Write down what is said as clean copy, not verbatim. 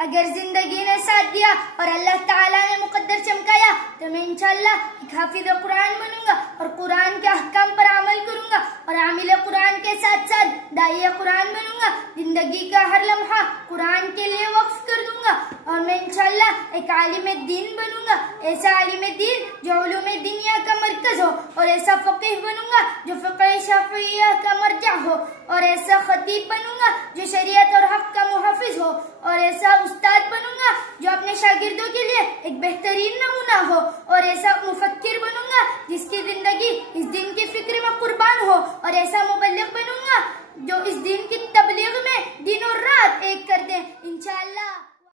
अगर जिंदगी ने साथ दिया और अल्लाह ताला ने मुकद्दर चमकाया तो मैं इंशाअल्लाह एक हाफिज कुरान बनूंगा और कुरान के अहकाम पर अमल करूंगा और आमिल कुरान के साथ साथ दाई कुरान बनूंगा। जिंदगी का हर लम्हा कुरान के लिए वक्फ कर दूंगा और मैं इंशाअल्लाह एक आलिम दीन बनूंगा। ऐसा आलिम दीन जो उलूम दुनिया का मरकज हो और ऐसा फकीह बनूंगा जो फ़िक़्ह शाफ़िइया का मर्जा हो और ऐसा खतीब बनूंगा जो शरीयत और हक का मुहफ़िज हो और ऐसा उस्ताद बनूंगा जो अपने शागिर्दों के लिए एक बेहतरीन नमूना हो और ऐसा मुफक्किर बनूंगा जिसकी जिंदगी इस दिन की फिक्र में कुर्बान हो और ऐसा मुबल्लिग बनूंगा जो इस दिन की तबलीग में दिन और रात एक कर दे इंशाअल्लाह।